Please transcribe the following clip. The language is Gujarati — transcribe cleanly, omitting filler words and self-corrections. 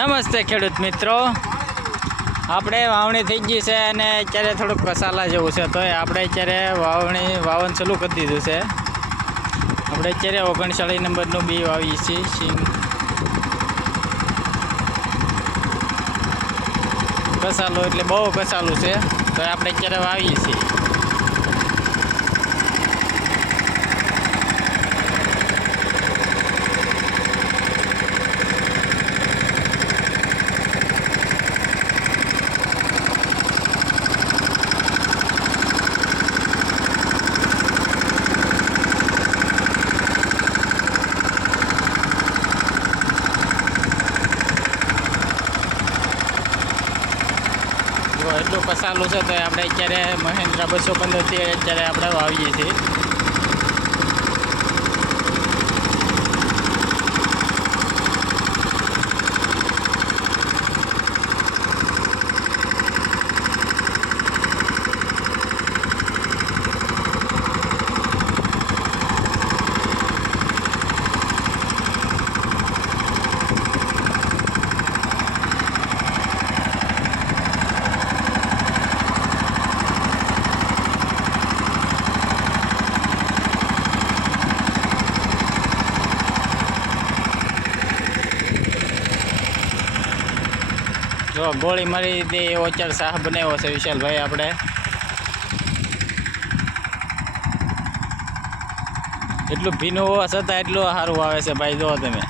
નમસ્તે ખેડૂત મિત્રો, આપણે વાવણી થઈ ગઈ છે અને અત્યારે થોડુંક કસાલા જેવું છે, તો આપણે અત્યારે વાવણ ચાલુ કરી દીધું છે. આપણે અત્યારે 39 નંબરનું બી વાવીએ છીએ. સિંગ કસાલું એટલે બહુ કસાલું છે, તો આપણે અત્યારે વાવીએ છીએ. એટલું કસાલું છે, તો આપણે અત્યારે મહેન્દ્રા 215થી અત્યારે આપણે વાવીએ છીએ. જો ગોળી મારી દે એવો અત્યારે શાહ બનાવ્યો છે વિશાલભાઈ. આપણે એટલું ભીનું હોવા છતાં એટલું સારું આવે છે ભાઈ. જો તમે